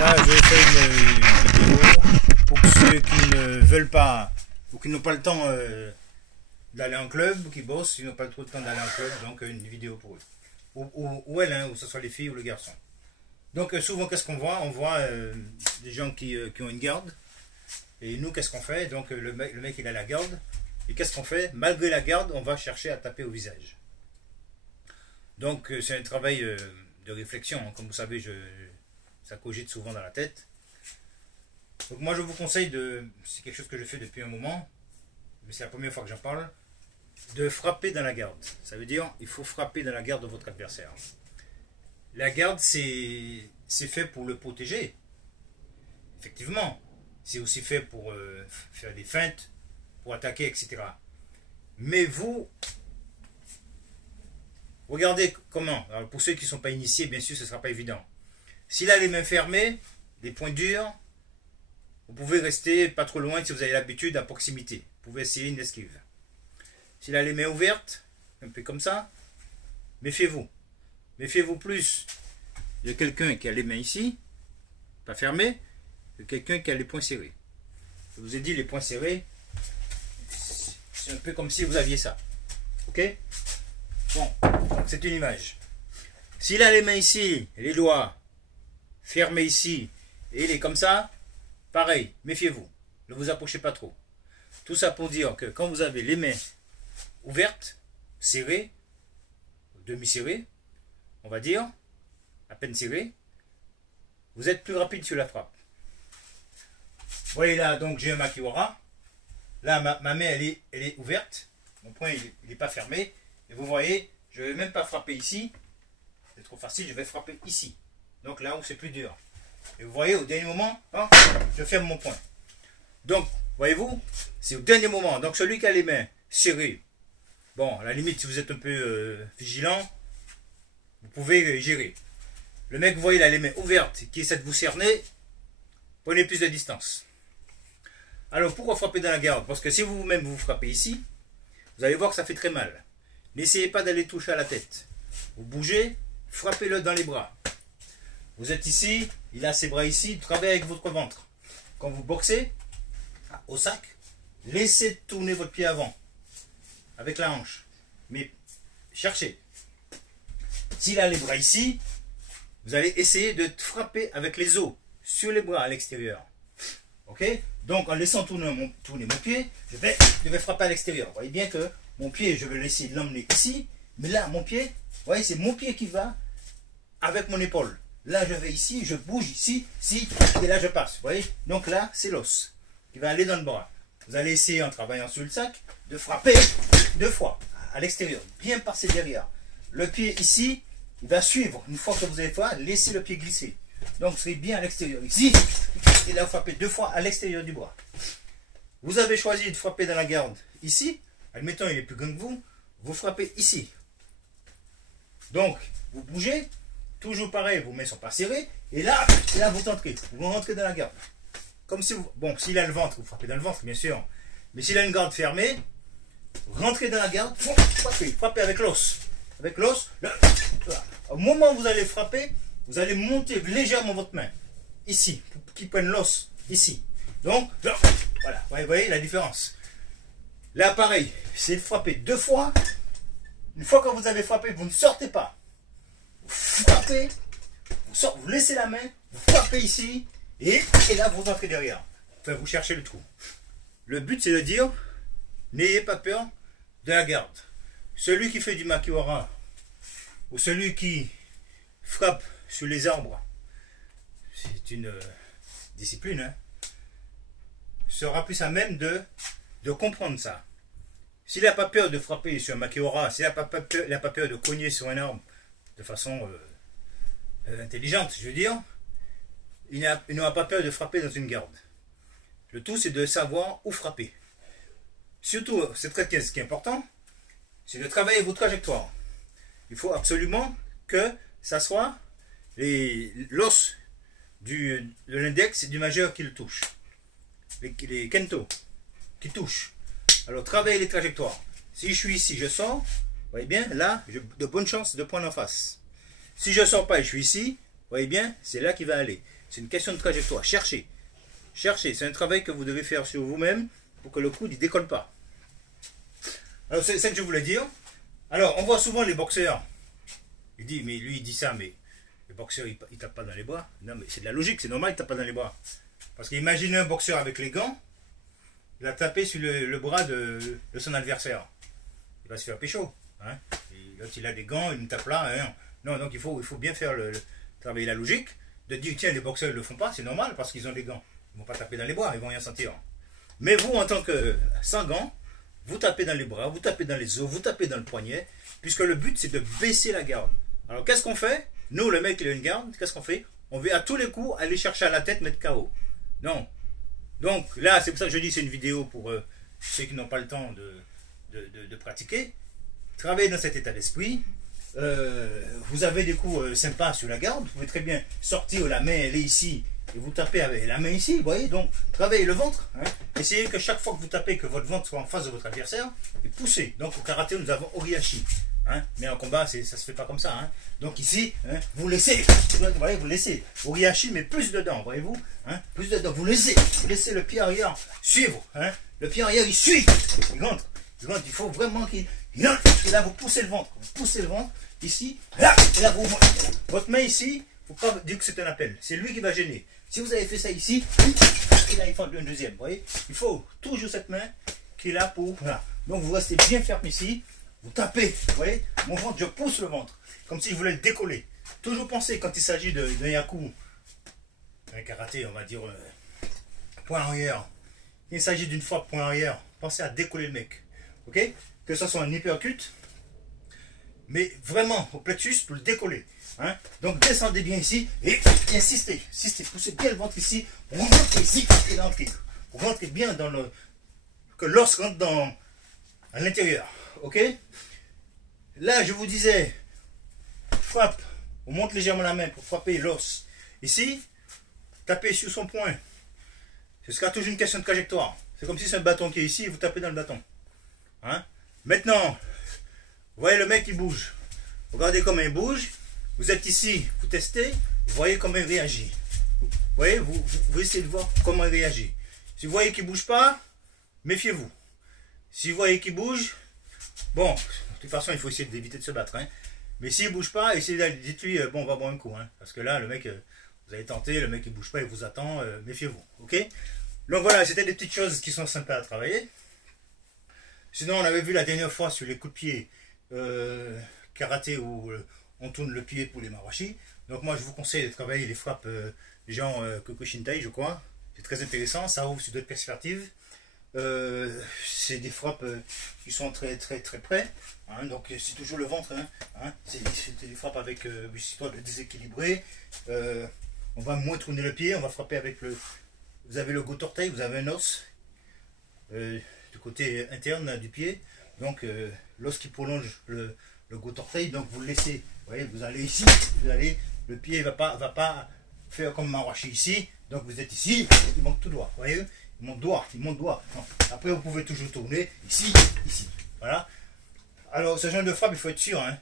Là, je fais une vidéo pour ceux qui ne veulent pas ou qui n'ont pas le temps d'aller en club, qui bossent, ils n'ont pas trop de temps d'aller en club, donc une vidéo pour eux. Ou elle, hein, ou ce soit les filles ou le garçon. Donc souvent, qu'est-ce qu'on voit? On voit des gens qui ont une garde. Et nous, qu'est-ce qu'on fait? Donc le mec, il a la garde. Et qu'est-ce qu'on fait? Malgré la garde, on va chercher à taper au visage. Donc c'est un travail de réflexion. Hein. Comme vous savez, ça cogite souvent dans la tête. Donc moi, je vous conseille c'est quelque chose que je fais depuis un moment, mais c'est la première fois que j'en parle, de frapper dans la garde. Ça veut dire, il faut frapper dans la garde de votre adversaire. La garde, c'est fait pour le protéger. Effectivement. C'est aussi fait pour faire des feintes, pour attaquer, etc. Mais vous, regardez comment. Alors pour ceux qui ne sont pas initiés, bien sûr, ce ne sera pas évident. S'il a les mains fermées, des poings durs, vous pouvez rester pas trop loin si vous avez l'habitude, à proximité. Vous pouvez essayer une esquive. S'il a les mains ouvertes, un peu comme ça, méfiez-vous. Méfiez-vous plus de quelqu'un qui a les mains ici, pas fermées, que quelqu'un qui a les poings serrés. Je vous ai dit, les poings serrés, c'est un peu comme si vous aviez ça. Ok? Bon, c'est une image. S'il a les mains ici, et les doigts fermés ici, et il est comme ça, pareil, méfiez-vous. Ne vous approchez pas trop. Tout ça pour dire que quand vous avez les mains ouvertes, serrées, demi-serrées, on va dire, à peine serrées, vous êtes plus rapide sur la frappe. Vous voyez là, donc j'ai un makiwara. Là, ma main, elle est ouverte. Mon poing, il n'est pas fermé. Et vous voyez, je ne vais même pas frapper ici. C'est trop facile, je vais frapper ici. Donc là où c'est plus dur. Et vous voyez, au dernier moment, hein, je ferme mon poing. Donc, voyez-vous, c'est au dernier moment. Donc celui qui a les mains serrées, bon, à la limite, si vous êtes un peu vigilant, vous pouvez gérer. Le mec, vous voyez, il a les mains ouvertes, qui essaie de vous cerner, prenez plus de distance. Alors, pourquoi frapper dans la garde? Parce que si vous-même vous frappez ici, vous allez voir que ça fait très mal. N'essayez pas d'aller toucher à la tête. Vous bougez, frappez-le dans les bras. Vous êtes ici, il a ses bras ici, travaillez avec votre ventre. Quand vous boxez, au sac, laissez tourner votre pied avant, avec la hanche. Mais cherchez. S'il a les bras ici, vous allez essayer de frapper avec les os sur les bras à l'extérieur. Ok? Donc en laissant tourner mon pied, je vais frapper à l'extérieur. Vous voyez bien que mon pied, je vais laisser l'emmener ici. Mais là, mon pied, vous voyez, c'est mon pied qui va avec mon épaule. Là, je vais ici, je bouge ici, et là, je passe. Vous voyez? Donc là, c'est l'os qui va aller dans le bras. Vous allez essayer, en travaillant sur le sac, de frapper 2 fois à l'extérieur. Bien passer derrière. Le pied ici, il va suivre. Une fois que vous avez fait, laissez le pied glisser. Donc, vous serez bien à l'extérieur ici. Et là, vous frappez 2 fois à l'extérieur du bras. Vous avez choisi de frapper dans la garde ici. Admettons, il est plus grand que vous. Vous frappez ici. Donc, vous bougez. Toujours pareil, vos mains ne sont pas serrées. Et là, vous entrez. Vous rentrez dans la garde. Comme si vous... Bon, s'il a le ventre, vous frappez dans le ventre, bien sûr. Mais s'il a une garde fermée, rentrez dans la garde. Frappez avec l'os. Avec l'os. Au moment où vous allez frapper, vous allez monter légèrement votre main. Ici. Pour qu'il prenne l'os. Ici. Donc, voilà. Vous voyez la différence. Là, pareil. C'est de frapper 2 fois. Une fois que vous avez frappé, vous ne sortez pas. Vous frappez. Vous laissez la main. Vous frappez ici. Et là, vous entrez derrière. Enfin, vous cherchez le trou. Le but, c'est de dire, n'ayez pas peur de la garde. Celui qui fait du makiwara, ou celui qui frappe sur les arbres, c'est une discipline, hein, sera plus à même de comprendre ça. S'il n'a pas peur de frapper sur un makiwara, s'il n'a pas peur de cogner sur un arbre de façon intelligente, je veux dire, il n'aura pas peur de frapper dans une garde. Le tout, c'est de savoir où frapper. Surtout, ce qui est important, c'est de travailler vos trajectoires. Il faut absolument que ça soit l'os de l'index et du majeur qui le touche. Les kento qui touchent. Alors, travaillez les trajectoires. Si je suis ici, je sors. Vous voyez bien, là, j'ai de bonnes chances de prendre en face. Si je ne sors pas et je suis ici, vous voyez bien, c'est là qu'il va aller. C'est une question de trajectoire. Cherchez. Cherchez. C'est un travail que vous devez faire sur vous-même pour que le coude ne décolle pas. Alors, c'est ça que je voulais dire. Alors, on voit souvent les boxeurs. Il dit, mais lui, il dit ça, mais les boxeurs, ils ne tapent pas dans les bras. Non, mais c'est de la logique, c'est normal, ils ne tapent pas dans les bras. Parce qu'imaginez un boxeur avec les gants, il a tapé sur le bras de son adversaire. Il va se faire pécho. Hein. L'autre, il a des gants, il me tape là. Hein. Non, donc il faut bien faire travailler la logique. De dire, tiens, les boxeurs ne le font pas, c'est normal, parce qu'ils ont des gants. Ils ne vont pas taper dans les bras, ils ne vont rien sentir. Mais vous, en tant que sans gants, vous tapez dans les bras, vous tapez dans les os, vous tapez dans le poignet, puisque le but, c'est de baisser la garde. Alors, qu'est-ce qu'on fait? Nous, le mec, il a une garde, qu'est-ce qu'on fait? On veut à tous les coups aller chercher à la tête, mettre KO. Non. Donc, là, c'est pour ça que je dis c'est une vidéo pour ceux qui n'ont pas le temps de pratiquer. Travaillez dans cet état d'esprit. Vous avez des coups sympas sur la garde. Vous pouvez très bien sortir, la main, elle est ici, et vous tapez avec la main ici, vous voyez, donc travaillez le ventre. Hein. Essayez que chaque fois que vous tapez, que votre ventre soit en face de votre adversaire, et poussez. Donc au karaté, nous avons Orihashi. Hein. Mais en combat, ça ne se fait pas comme ça. Hein. Donc ici, hein, vous laissez, vous voyez, vous laissez. Orihashi, mais plus dedans, voyez-vous. Hein. Plus dedans, vous laissez le pied arrière suivre. Hein. Le pied arrière, il suit. Il rentre. Il faut vraiment qu'il entre. Et là, vous poussez le ventre. Vous poussez le ventre, ici, là, et là, votre main ici, il ne faut pas dire que c'est un appel. C'est lui qui va gêner. Si vous avez fait ça ici, et là il faut un deuxième, vous voyez. Il faut toujours cette main qui est là pour... Voilà. Donc vous restez bien ferme ici, vous tapez, vous voyez. Mon ventre, je pousse le ventre, comme si je voulais le décoller. Toujours penser quand il s'agit d'un yaku, un karaté, on va dire, point arrière. Quand il s'agit d'une frappe point arrière, pensez à décoller le mec. Ok. Que ce soit un uppercut, mais vraiment au plexus pour le décoller. Hein? Donc descendez bien ici et insistez, poussez bien le ventre ici, vous rentrez ici et rentrez. Vous rentrez bien dans le... que l'os rentre à l'intérieur. Ok? Là, je vous disais, frappe, on monte légèrement la main pour frapper l'os. Ici, tapez sur son poing. Ce sera toujours une question de trajectoire. C'est comme si c'est un bâton qui est ici et vous tapez dans le bâton. Hein? Maintenant, vous voyez le mec qui bouge. Regardez comment il bouge. Vous êtes ici, vous testez, vous voyez comment il réagit. Vous voyez, vous essayez de voir comment il réagit. Si vous voyez qu'il ne bouge pas, méfiez-vous. Si vous voyez qu'il bouge, bon, de toute façon, il faut essayer d'éviter de se battre. Hein. Mais s'il ne bouge pas, essayez d'aller, dites-lui, bon, on va boire un coup. Hein, parce que là, le mec, vous avez tenté, le mec il ne bouge pas, il vous attend, méfiez-vous. Ok? Donc voilà, c'était des petites choses qui sont sympas à travailler. Sinon, on avait vu la dernière fois sur les coups de pied karaté où on tourne le pied pour les mawashi. Donc moi, je vous conseille de travailler les frappes genre Kokushintai, je crois. C'est très intéressant, ça ouvre sur d'autres perspectives. C'est des frappes qui sont très près. Hein, donc c'est toujours le ventre. Hein, c'est des frappes avec histoire de déséquilibrer. On va moins tourner le pied, on va frapper avec le... Vous avez le goutte orteil, vous avez un os du côté interne du pied. Donc l'os qui prolonge le goutte orteil, donc vous le laissez. Vous voyez, vous allez ici, le pied ne va pas faire comme Mawashi ici. Donc vous êtes ici, il monte tout droit. Vous voyez, il monte droit. Non. Après vous pouvez toujours tourner ici. Voilà. Alors ce genre de frappe, il faut être sûr. Hein,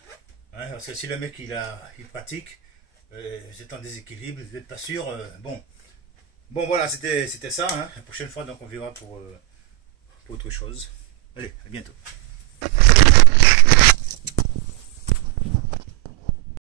parce que si le mec il pratique, vous êtes en déséquilibre, vous n'êtes pas sûr. Bon voilà, c'était ça. Hein. La prochaine fois, donc on verra pour autre chose. Allez, à bientôt.